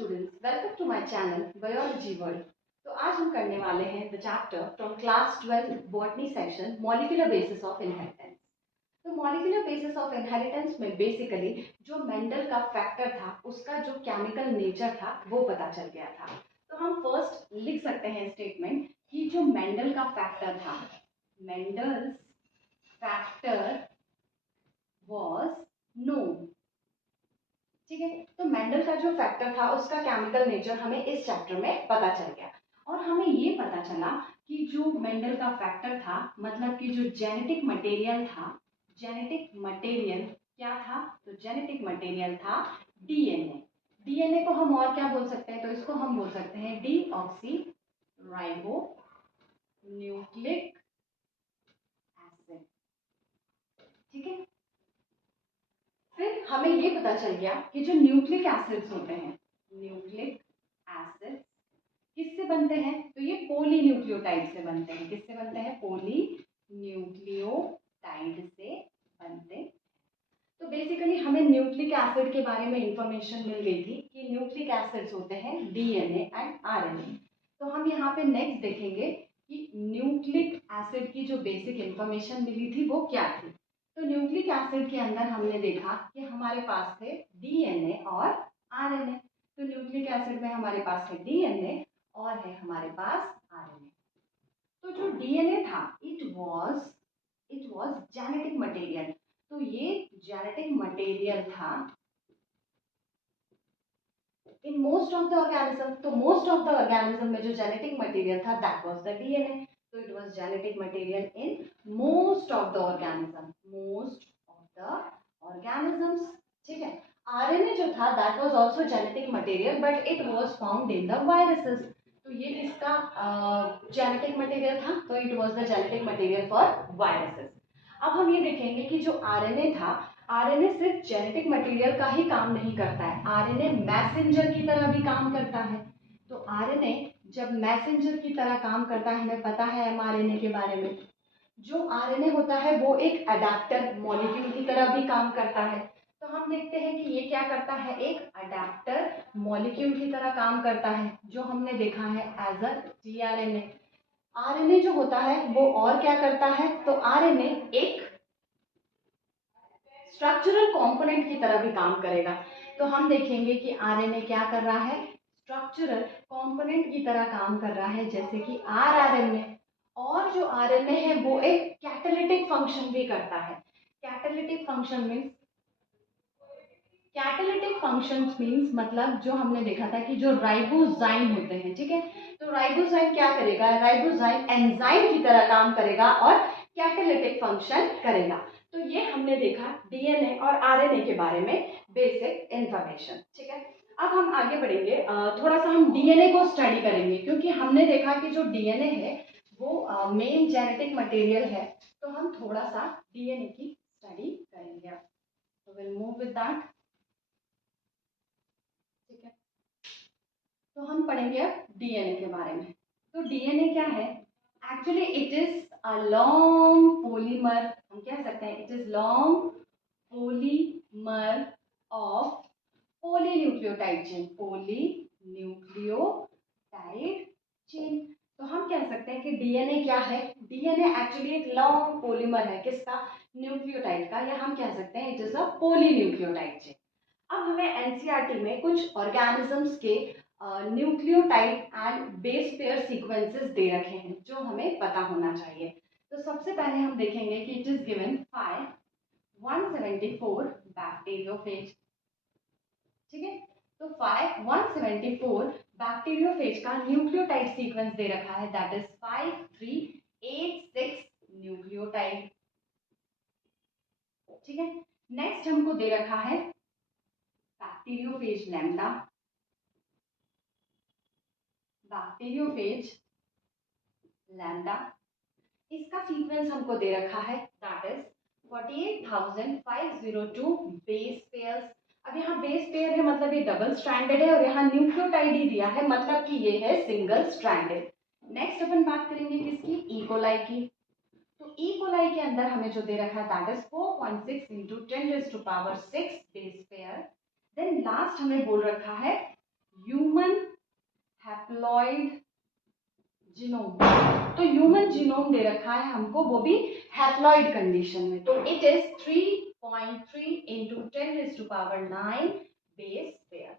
Students, welcome to my channel biology world. तो आज हम करने वाले हैं the chapter from class 12 botany section molecular basis of inheritance. तो मॉलिक्यूलर बेसिस ऑफ इनहेरिटेंस में बेसिकली जो मेंडल का फैक्टर था उसका जो केमिकल नेचर था वो पता चल गया था। तो हम फर्स्ट लिख सकते हैं स्टेटमेंट कि जो मेंडल का फैक्टर था, मेंडल्स फैक्टर वाज नोन। ठीक है, तो मेंडल का जो फैक्टर था उसका केमिकल नेचर हमें इस चैप्टर में पता चल गया और हमें ये पता चला कि जो मेंडल का फैक्टर था मतलब कि जो जेनेटिक मटेरियल था, जेनेटिक मटेरियल क्या था? तो जेनेटिक मटेरियल था डीएनए। डीएनए को हम और क्या बोल सकते हैं? तो इसको हम बोल सकते हैं डीऑक्सी राइबो न्यूक्लिक एसिड। ठीक है, फिर हमें ये पता चल गया कि जो न्यूक्लिक एसिड्स होते हैं, न्यूक्लिक एसिड किससे बनते हैं? तो ये पॉलीन्यूक्लियोटाइड से बनते हैं। किससे बनते हैं? पॉलीन्यूक्लियोटाइड से बनते हैं। तो बेसिकली हमें न्यूक्लिक एसिड के बारे में इंफॉर्मेशन मिल गई थी कि न्यूक्लिक एसिड्स होते हैं डीएनए एंड आरएनए। तो हम यहाँ पे नेक्स्ट देखेंगे कि न्यूक्लिक एसिड की जो बेसिक इंफॉर्मेशन मिली थी वो क्या थी। तो न्यूक्लिक एसिड के अंदर हमने देखा कि हमारे पास थे डीएनए और आरएनए। तो न्यूक्लिक एसिड में हमारे पास है डीएनए और है हमारे पास आरएनए। तो जो डीएनए था इट वाज जेनेटिक मटेरियल। तो ये जेनेटिक मटेरियल था in most of the organism. तो मोस्ट ऑफ द ऑर्गेनिज्म में जो जेनेटिक मटेरियल था दैट वाज द डीएनए। तो it was genetic material in most of the organism, most of the organisms. ठीक है, आरएनए जो था that was also genetic material but it was found in the viruses. तो ये किसका genetic material था? तो it was the genetic material for viruses. अब हम ये देखेंगे कि जो आरएनए था, आरएनए सिर्फ जेनेटिक मटेरियल का ही काम नहीं करता है, आरएनए मैसेंजर की तरह भी काम करता है। तो आरएनए जब मैसेंजर की तरह काम करता है, हमें पता है एमआरएनए के बारे में, जो आरएनए होता है वो एक अडेप्टर मॉलिक्यूल की तरह भी काम करता है। तो हम देखते हैं कि ये क्या करता है, एक अडेप्टर मॉलिक्यूल की तरह काम करता है, जो हमने देखा है एज अ टीआरएनए। आरएनए जो होता है वो और क्या करता है? तो आरएनए एक स्ट्रक्चरल कंपोनेंट की तरह भी काम करेगा। तो हम देखेंगे कि आरएनए क्या कर रहा है, स्ट्रक्चरल कंपोनेंट की तरह काम कर रहा है, जैसे कि आरआरएनए। और जो आरएनए है वो एक कैटालिटिक फंक्शन भी करता है। Catalytic function means catalytic functions means मतलब जो हमने देखा था कि जो राइबोजाइम होते हैं, ठीक है, तो राइबोजाइम क्या करेगा, राइबोजाइम एंजाइम की तरह काम करेगा और कैटालिटिक फंक्शन करेगा। तो ये हमने देखा डीएनए और आरएनए के बारे में बेसिक इंफॉर्मेशन। ठीक है, अब हम आगे बढ़ेंगे, थोड़ा सा हम डीएनए को स्टडी करेंगे क्योंकि हमने देखा कि जो डीएनए है वो मेन जेनेटिक मटेरियल है। तो हम थोड़ा सा डीएनए की स्टडी करेंगे। तो विल मूव विद दैट। ठीक है, तो हम पढ़ेंगे अब डीएनए के बारे में। तो डीएनए क्या है? Actually it is a long polymer, हम कह सकते हैं it is long polymer of polynucleotide chain, polynucleotide chain. तो हम कह सकते हैं कि डीएनए क्या है? डीएनए एक्चुअली एक लॉन्ग पॉलीमर है, किसका? न्यूक्लियोटाइड का, या हम कह सकते हैं it is a polynucleotide chain. अब हमें एनसीईआरटी में कुछ ऑर्गेनिजम्स के nucleotide and base pair sequences दे रखे हैं जो हमें पता होना चाहिए। तो सबसे पहले हम देखेंगे कि इट इज गिवन 174 बैक्टीरियोफेज। ठीक है, तो 174 बैक्टीरियोफेज का न्यूक्लियोटाइड सीक्वेंस दे रखा है दैट इज 5386 न्यूक्लियोटाइड। ठीक है, नेक्स्ट हमको दे रखा है बैक्टीरियोफेज लैम्डा, बैक्टीरियोफेज लैम्डा, इसका सीक्वेंस हमको दे रखा है दैट इज 48,502 बेस पेयर्स। अब यहाँ बेस पेयर है मतलब ये डबल स्ट्रैंडेड है और यहाँ न्यूक्लियोटाइड ही दिया है मतलब कि ये है सिंगल स्ट्रैंडेड। नेक्स्ट अपन बात करेंगे किसकी? इकोलाई की। तो इकोलाई के अंदर हमें जो दे रखा है that is 4.6 × 10⁻⁶ base pair. Then last हमें बोल रखा है हैप्लॉइड जीनोम। तो ह्यूमन जीनोम दे रखा है हमको, वो भी हैप्लॉइड कंडीशन में। तो it is 3.3 into 10⁹ base pair.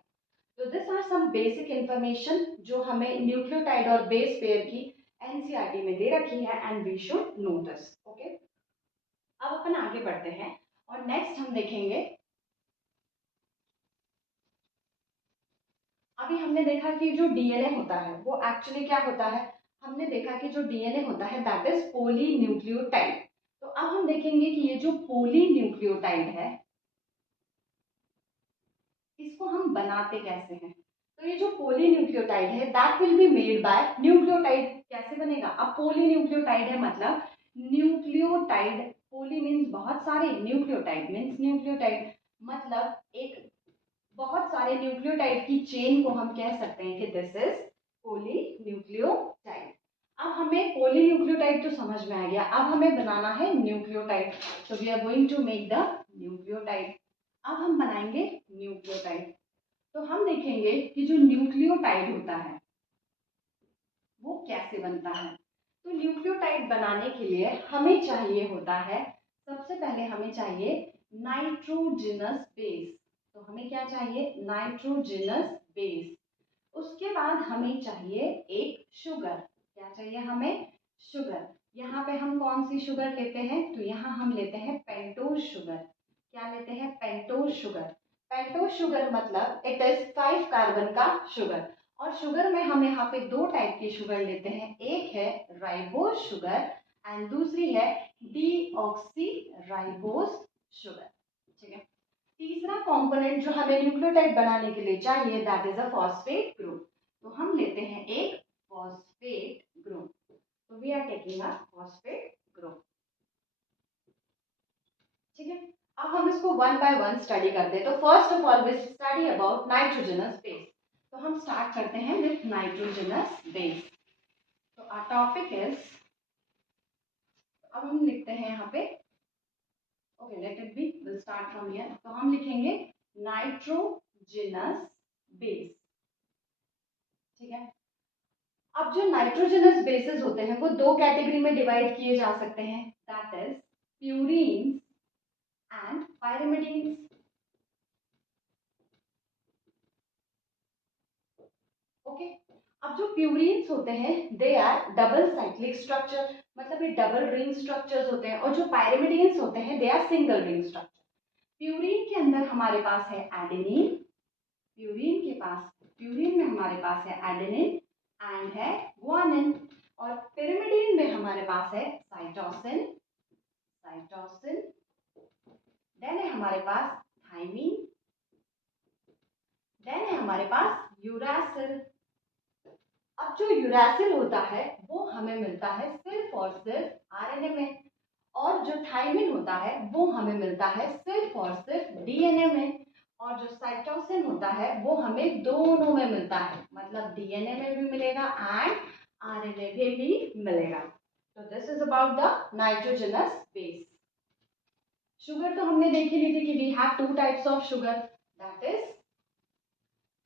तो this are some basic information जो हमें न्यूक्लियोटाइड और बेस पेयर की एनसीईआरटी में दे रखी है and we should know this. Okay, अब अपन आगे बढ़ते हैं और नेक्स्ट हम देखेंगे। अभी हमने देखा कि जो डीएनए होता है वो एक्चुअली क्या होता है, हमने देखा कि जो डीएनए होता है दैट इज पॉलीन्यूक्लियोटाइड। तो अब हम देखेंगे कि ये जो पॉलीन्यूक्लियोटाइड है इसको हम बनाते कैसे हैं। तो ये जो पॉलीन्यूक्लियोटाइड है that will be made by nucleotide. कैसे बनेगा, अब पॉलीन्यूक्लियोटाइड है मतलब न्यूक्लियोटाइड, पॉली मीन्स बहुत सारे, न्यूक्लियोटाइड मीन्स न्यूक्लियोटाइड मतलब एक बहुत सारे न्यूक्लियोटाइड की चेन को हम कह सकते हैं कि दिस इज पॉलीन्यूक्लियोटाइड। अब हमें पॉलीन्यूक्लियोटाइड तो समझ में आ गया, अब हमें बनाना है nucleotide. So we are going to make the nucleotide. अब हम बनाएंगे न्यूक्लियोटाइड। तो हम देखेंगे कि जो न्यूक्लियोटाइड होता है वो कैसे बनता है। तो न्यूक्लियोटाइड बनाने के लिए हमें चाहिए होता है, सबसे पहले हमें चाहिए नाइट्रोजनस बेस। तो हमें क्या चाहिए, नाइट्रोजनस बेस। उसके बाद हमें चाहिए एक शुगर। क्या चाहिए हमें, शुगर। यहाँ पे हम कौन सी शुगर लेते हैं, तो यहाँ हम लेते हैं पेंटोज शुगर। क्या लेते हैं, पेंटोज शुगर। पेंटोज शुगर मतलब इट इज 5 कार्बन का शुगर। और शुगर में हम यहाँ पे दो टाइप की शुगर लेते हैं, एक है राइबोज शुगर एंड दूसरी है डीऑक्सी राइबोज शुगर। ठीक है, तीसरा कंपोनेंट जो हमें न्यूक्लियोटाइड बनाने के लिए चाहिए that is a phosphate group. तो हम लेते हैं एक फॉस्फेट ग्रुप। तो we are taking a phosphate group. ठीक है, अब हम इसको वन बाय वन स्टडी करते हैं। तो first of all we study about nitrogenous base. तो हम स्टार्ट करते हैं विथ नाइट्रोजनस बेस। तो आवर टॉपिक इज, अब हम लिखते हैं यहाँ पे, okay let it be, will start from here. तो हम लिखेंगे नाइट्रोजनस बेस। ठीक है, अब जो नाइट्रोजनस बेसेस होते हैं वो दो कैटेगरी में डिवाइड किए जा सकते हैं, that is purines and pyrimidines. Okay, अब जो प्यूरीन्स होते हैं they are double cyclic structure, मतलब ये डबल रिंग स्ट्रक्चर्स होते हैं, और जो पायरिमिडीन्स होते हैं they are single ring structure. Purine के अंदर हमारे पास है एडेनिन, प्यूरीन में हमारे पास है एडेनिन एंड है ग्वानिन, और पिरिमिडीन में हमारे पास है साइटोसिन, देन है हमारे पास थाइमीन, देन है हमारे पास यूरासिल। अब जो यूरासिल होता है वो हमें मिलता है सिर्फ और सिर्फ आरएनए में, और जो थाइमिन होता है वो हमें मिलता है सिर्फ और सिर्फ डीएनए में, और जो साइटोसिन होता है वो हमें दोनों में मिलता है, मतलब डीएनए में भी मिलेगा एंड आरएनए में भी मिलेगा। तो this is about the nitrogenous base. Sugar तो हमने देख ही ली थी कि we have two types of sugar, that is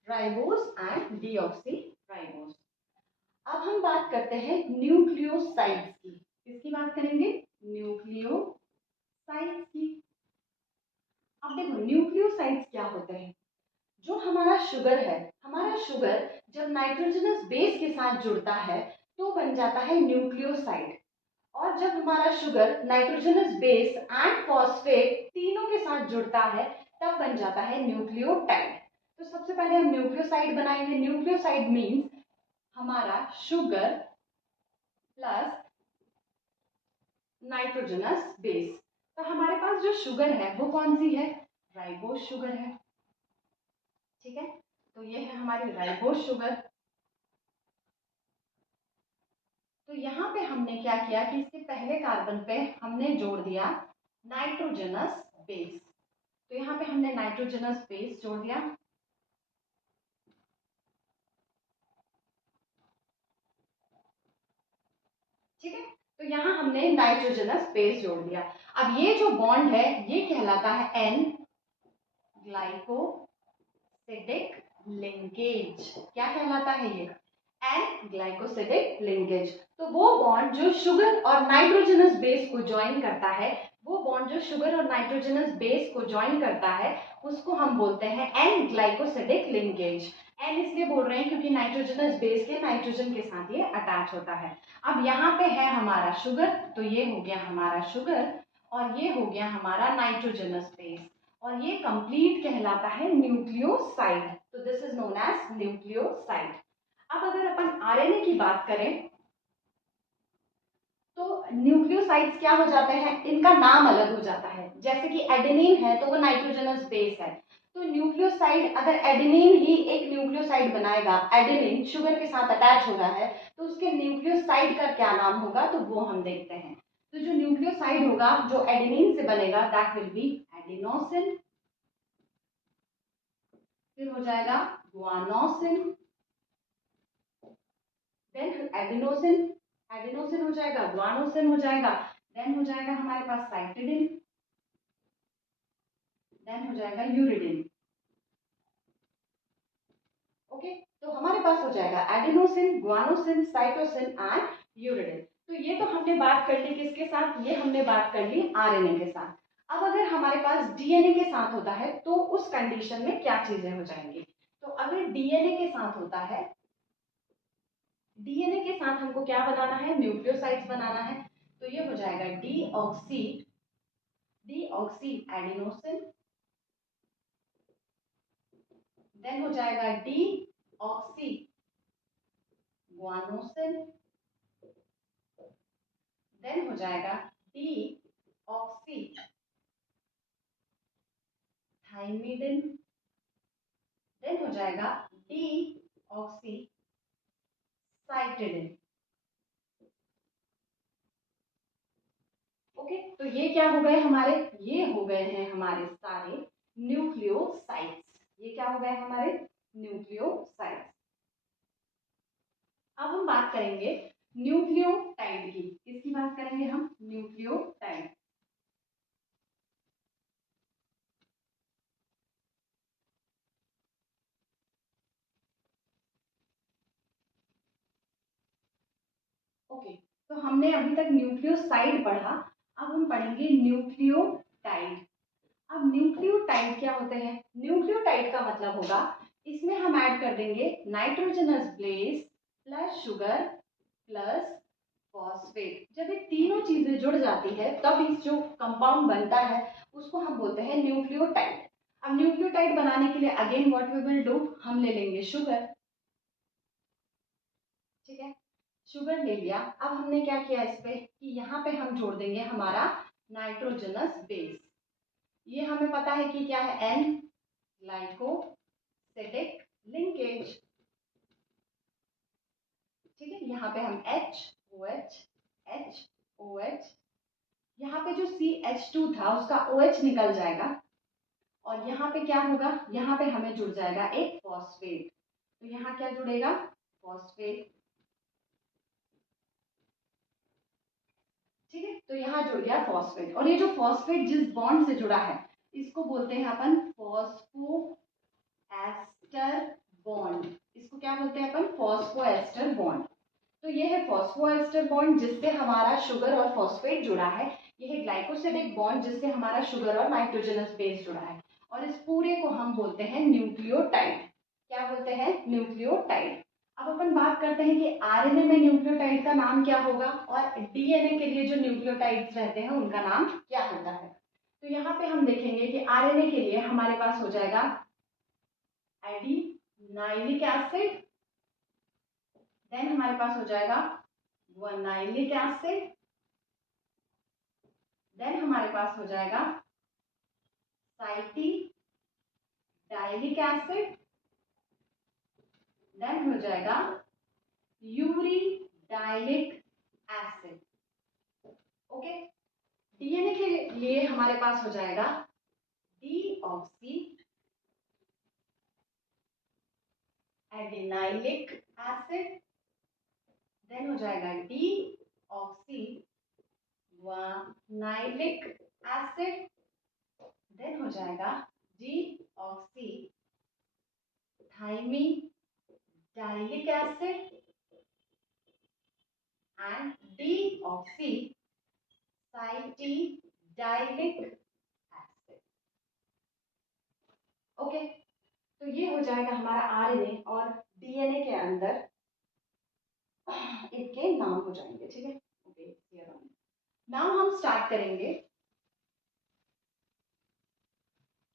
ribose and deoxy ribose. अब हम बात करते हैं न्यूक्लियोसाइड्स की। किसकी बात करेंगे, न्यूक्लियोसाइड्स की। अब देखो न्यूक्लियोसाइड्स क्या होते हैं, जो हमारा शुगर है, हमारा शुगर जब नाइट्रोजनस बेस के साथ जुड़ता है तो बन जाता है न्यूक्लियोसाइड, और जब हमारा sugar nitrogenous base and phosphate तीनों के साथ जुड़ता है तब बन जाता है न्यूक्लियोटाइड। तो सबसे पहले हम न्यूक्लियोसाइड बनाएंगे। न्यूक्लियोसाइड मीन्स हमारा शुगर प्लस नाइट्रोजनस बेस। तो हमारे पास जो शुगर है वो कौन सी है, राइबोज शुगर है। ठीक है, तो ये है हमारी राइबोज शुगर। तो यहाँ पे हमने क्या किया कि इसके पहले कार्बन पे हमने जोड़ दिया नाइट्रोजनस बेस। तो यहाँ पे हमने नाइट्रोजनस बेस जोड़ दिया। ठीक है, तो यहाँ हमने नाइट्रोजनस बेस जोड़ दिया। अब ये जो बॉन्ड है ये कहलाता है एन ग्लाइकोसिडिक लिंकेज। क्या कहलाता है ये, एंड ग्लाइकोसिडिक लिंकेज। तो वो बॉन्ड जो शुगर और नाइट्रोजनस बेस को ज्वाइन करता है, वो बॉन्ड जो शुगर और नाइट्रोजनस बेस को ज्वाइन करता है, उसको हम बोलते हैं एन ग्लाइकोसिडिक लिंकेज। एन इसलिए बोल रहे हैं क्योंकि नाइट्रोजनस बेस के नाइट्रोजन के साथ ये अटैच होता है। अब यहाँ पे है हमारा शुगर, तो ये हो गया हमारा शुगर और ये हो गया हमारा नाइट्रोजनस बेस, और ये कंप्लीट कहलाता है न्यूक्लियोसाइड। तो this is known as nucleoside. अब अगर अपन आरएनए की बात करें तो न्यूक्लियोसाइड्स क्या हो जाते हैं, इनका नाम अलग हो जाता है। जैसे कि एडेनिन है तो वो नाइट्रोजनस बेस है, तो न्यूक्लियोसाइड अगर एडेनिन ही एक न्यूक्लियोसाइड बनाएगा, एडेनिन शुगर के साथ अटैच हो रहा है, तो उसके न्यूक्लियोसाइड का क्या नाम होगा, तो वो हम देखते हैं। तो जो न्यूक्लियोसाइड होगा जो एडेनिन से बनेगा दैट विल बी एडिनोसिन, फिर हो जाएगा गुआनोसिन, देन एडिनोसिन, एडिनोसिन हो जाएगा, गुआनोसिन हो जाएगा, देन हो जाएगा हमारे पास साइटिडिन, देन हो जाएगा यूरिडिन। ओके, तो हमारे पास हो जाएगा adenosine, guanosine, cytosine and uridine. तो ये तो हमने बात कर ली किसके साथ, ये हमने बात कर ली आरएनए के साथ। अब अगर हमारे पास डीएनए के साथ होता है तो उस कंडीशन में क्या चीजें हो जाएंगी। तो अगर डीएनए के साथ होता है, डीएनए के साथ हमको क्या बनाना है, न्यूक्लियोसाइड्स बनाना है। तो ये हो जाएगा डीऑक्सी एडिनोसिन, देन हो जाएगा डीऑक्सी गुआनोसिन, देन हो जाएगा डीऑक्सी थाइमिडिन, देन हो जाएगा डीऑक्सी साइटिडिन। ओके, तो ये क्या हो गए हमारे, ये हो गए हैं हमारे सारे न्यूक्लियोसाइड्स। ये क्या हो गए हमारे न्यूक्लियोसाइड्स। अब हम बात करेंगे न्यूक्लियोटाइड की। किसकी बात करेंगे हम, न्यूक्लियोटाइड। ओके, तो हमने अभी तक न्यूक्लियोसाइड पढ़ा, अब हम पढ़ेंगे न्यूक्लियोटाइड। अब न्यूक्लियोटाइड क्या होते हैं, न्यूक्लियोटाइड का मतलब होगा इसमें हम ऐड कर देंगे nitrogenous base plus sugar plus phosphate. जब ये तीनों चीजें जुड़ जाती है तब इस जो कंपाउंड बनता है उसको हम बोलते हैं न्यूक्लियोटाइड। अब न्यूक्लियोटाइड बनाने के लिए again what we will do, हम ले लेंगे शुगर। ठीक है, शुगर ले लिया। अब हमने क्या किया इस पे कि यहाँ पे हम जोड़ देंगे हमारा नाइट्रोजनस बेस। ये हमें पता है कि क्या है, एन ग्लाइकोसिडिक लिंकेज। ठीक है, यहाँ पे हम OH, यहाँ पे जो CH2 था उसका OH निकल जाएगा, और यहाँ पे क्या होगा, यहाँ पे हमें जुड़ जाएगा एक फॉस्फेट। तो यहाँ क्या जुड़ेगा, फॉस्फेट। ठीक है, तो यहाँ जुड़ गया फॉस्फेट, और ये जो फॉस्फेट जिस बॉन्ड से जुड़ा है इसको बोलते हैं अपन फॉस्फो एस्टर बॉन्ड। इसको क्या बोलते हैं अपन, फॉस्फो एस्टर बॉन्ड। तो ये है फॉस्फो एस्टर बॉन्ड जिससे हमारा शुगर और फॉस्फेट जुड़ा है। ये है ग्लाइकोसिडिक बॉन्ड जिससे हमारा शुगर और नाइट्रोजनस बेस जुड़ा है, और इस पूरे को हम बोलते हैं न्यूक्लियोटाइड। क्या बोलते हैं, न्यूक्लियोटाइड। अब अपन बात करते हैं कि आरएनए में न्यूक्लियोटाइड का नाम क्या होगा, और डीएनए के लिए जो न्यूक्लियोटाइड्स रहते हैं उनका नाम क्या होता है। तो यहाँ पे हम देखेंगे कि आरएनए के लिए हमारे पास हो जाएगा एडिनाइलिक एसिड, देन हमारे पास हो जाएगा गुआनाइलिक एसिड, देन हमारे पास हो जाएगा साइटिडाइलिक एसिड, देन हो जाएगा यूरिडाइलिक एसिड। ओके, डीएनए के लिए हमारे पास हो जाएगा डीऑक्सी एडिनाइलिक एसिड, देन हो जाएगा डीऑक्सी गुआनाइलिक एसिड, देन हो जाएगा deoxy thymidylic acid, and deoxycytidinic acid. Okay, तो ये हो जाएगा हमारा आरएनए और डीएनए के अंदर इनके नाम हो जाएंगे, ठीक है। ओके, नाउ हम स्टार्ट करेंगे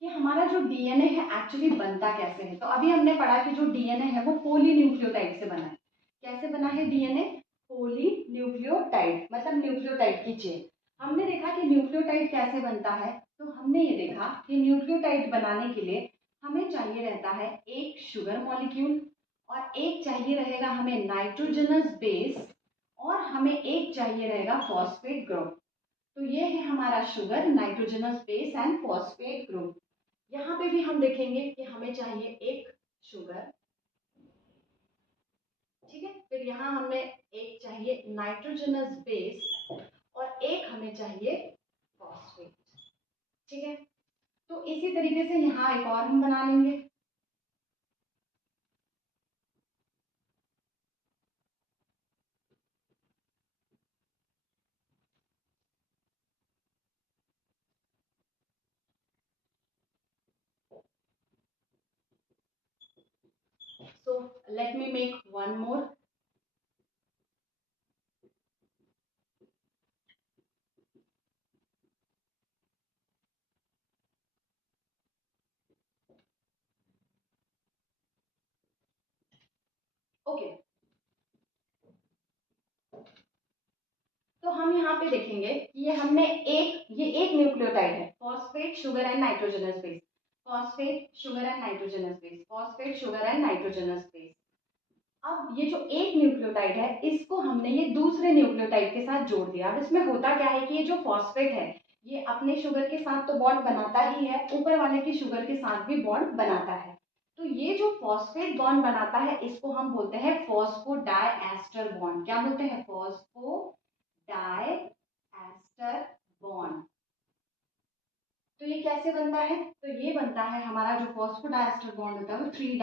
कि हमारा जो डीएनए है एक्चुअली बनता कैसे है। तो अभी हमने पढ़ा कि जो डीएनए है वो पोलीन्यूक्लियोटाइड से बना है। कैसे बना है डीएनए? पोलीन्यूक्लियोटाइड, मतलब न्यूक्लियोटाइड की चेन। हमने देखा कि न्यूक्लियोटाइड कैसे बनता है, तो हमने ये देखा कि न्यूक्लियोटाइड बनाने के लिए हमें चाहिए रहता है एक शुगर मॉलिक्यूल, और एक चाहिए रहेगा हमें नाइट्रोजनस बेस, और हमें एक चाहिए रहेगा फॉस्फेट ग्रुप। तो ये है हमारा sugar, nitrogenous base and phosphate group. यहाँ पे भी हम देखेंगे कि हमें चाहिए एक शुगर, ठीक है, फिर यहाँ हमें एक चाहिए नाइट्रोजनस बेस और एक हमें चाहिए फॉस्फेट, ठीक है। तो इसी तरीके से यहाँ एक और हम बना लेंगे। So let me make one more. Okay. तो हम यहाँ पे देखेंगे कि ये एक न्यूक्लियोटाइड है, phosphate sugar and nitrogenous base, phosphate sugar and nitrogenous base, phosphate sugar and nitrogenous base. अब ये जो एक न्यूक्लियोटाइड है इसको हमने ये दूसरे न्यूक्लियोटाइड के साथ जोड़ दिया। अब इसमें होता क्या है कि ये जो फॉस्फेट है ये अपने शुगर के साथ तो बॉन्ड बनाता ही है, ऊपर वाले की शुगर के साथ भी बॉन्ड बनाता है। तो ये जो फॉस्फेट बॉन्ड बनाता है इसको हम बोलते हैं फॉस्फोडाइएस्टर बॉन्ड। क्या बोलते हैं? Phosphodiester bond. तो ये कैसे बनता है? तो ये बनता है हमारा जो फॉस्फोडाइएस्टर बॉन्ड होता है वो 3'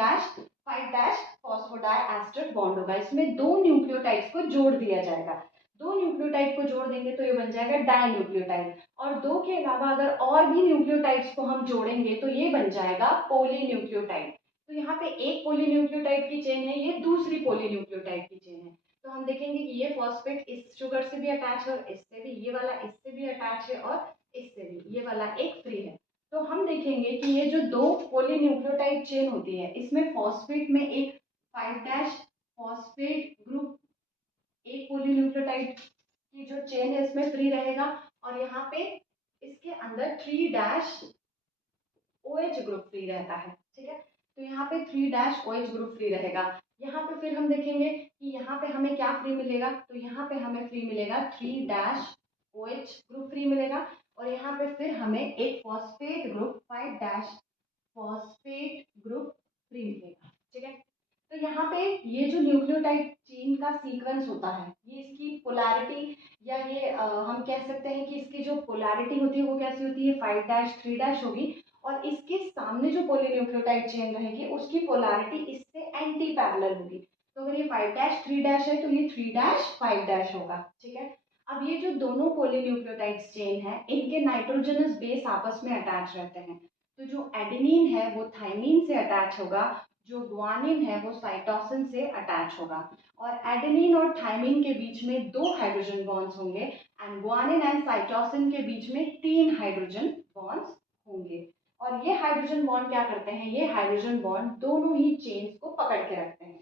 5' फॉस्फोडाइएस्टर बॉन्ड होगा। इसमें दो न्यूक्लियोटाइड्स को जोड़ दिया जाएगा। दो न्यूक्लियोटाइड को जोड़ देंगे तो ये बन जाएगा डाइन्यूक्लियोटाइड, और दो के अलावा अगर और भी न्यूक्लियोटाइड्स को हम जोड़ेंगे तो ये बन जाएगा पॉलीन्यूक्लियोटाइड। तो यहाँ पे एक पॉलीन्यूक्लियोटाइड की चेन है, ये दूसरी पॉलीन्यूक्लियोटाइड की चेन है। तो हम देखेंगे कि ये फॉस्फेट इस शुगर से भी अटैच है, इससे भी, ये वाला इससे भी अटैच है, और इससे भी, ये वाला एक फ्री है। तो हम देखेंगे कि ये जो दो पॉलीन्यूक्लियोटाइड चेन होती है इसमें फॉस्फेट में एक 5' फॉस्फेट ग्रुप, एक पॉलीन्यूक्लियोटाइड की जो चेन है इसमें फ्री रहेगा, और यहाँ पे इसके अंदर 3' OH ग्रुप फ्री रहता है, ठीक है। तो यहाँ पे 3' OH ग्रुप फ्री रहेगा। यहाँ पे फिर हम देखेंगे कि यहाँ पे हमें क्या फ्री मिलेगा, तो यहाँ पे हमें फ्री मिलेगा 3' OH ग्रुप फ्री मिलेगा, और यहाँ पे फिर हमें एक phosphate group 5' phosphate group free मिलेगा, ठीक है। तो यहाँ पे ये जो न्यूक्लियोटाइड चेन का सीक्वेंस होता है ये इसकी पोलैरिटी, या ये हम कह सकते हैं कि इसकी जो पोलैरिटी होती है वो कैसी होती है, 5' 3' होगी, और इसके सामने जो पॉलीन्यूक्लियोटाइड चेन रहेगी उसकी पोलैरिटी इससे एंटी पैरेलल होगी। तो अगर ये 5' 3' है तो ये 3' 5' होगा, ठीक है। अब ये जो दोनों पॉलीन्यूक्लियोटाइड चेन है इनके नाइट्रोजनस बेस आपस में अटैच रहते हैं। तो जो एडेनिन है वो थाइमिन से अटैच होगा, जो ग्वानिन है वो साइटोसिन से अटैच होगा, और एडेनिन और थाइमिन के बीच में 2 हाइड्रोजन बॉन्ड्स होंगे, एंड ग्वानिन एंड साइटोसिन के बीच में 3 हाइड्रोजन बॉन्ड्स होंगे। और ये हाइड्रोजन बॉन्ड क्या करते हैं, ये हाइड्रोजन बॉन्ड दोनों ही चेन्स को पकड़ के रखते हैं।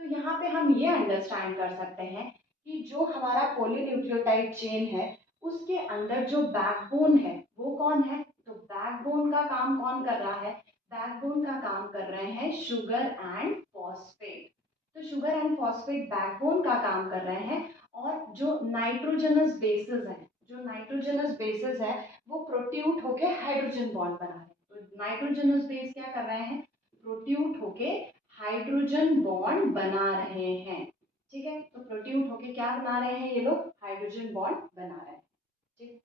तो यहाँ पे हम ये अंडरस्टैंड कर सकते हैं कि जो हमारा पॉलीन्यूक्लियोटाइड चेन है उसके अंदर जो बैकबोन है वो कौन है, तो बैकबोन का काम कौन कर रहा है, बैकबोन का काम कर रहे हैं शुगर एंड फॉस्फेट। तो शुगर एंड फॉस्फेट बैकबोन का काम कर रहे हैं, और जो नाइट्रोजनस बेसेस हैं, जो नाइट्रोजनस बेसेस है वो प्रोट्यूट होके हाइड्रोजन बॉन्ड बना रहे हैं। तो नाइट्रोजनस बेस क्या कर रहे हैं, प्रोट्यूट होके हाइड्रोजन बॉन्ड बना रहे हैं, ठीक है। तो प्रोट्यूट होके क्या बना रहे हैं, ये लोग हाइड्रोजन बॉन्ड बना रहे हैं, ठीक।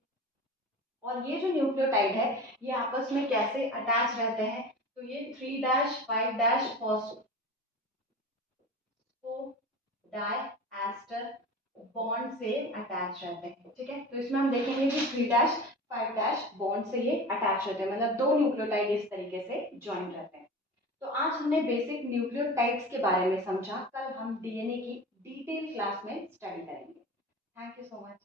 और ये जो न्यूक्लियोटाइड है ये आपस में कैसे अटैच रहते हैं, तो ये 3' 5' फॉस्फोडाइएस्टर बॉन्ड से अटैच रहते हैं, ठीक है। तो इसमें हम देखेंगे कि 3' 5' बॉन्ड से ये अटैच रहते हैं, मतलब 2 न्यूक्लियोटाइड इस तरीके से ज्वाइन रहते हैं। तो आज हमने बेसिक न्यूक्लियोटाइड्स के बारे में समझा, कल हम डीएनए की डिटेल क्लास में स्टडी करेंगे। Thank you so much.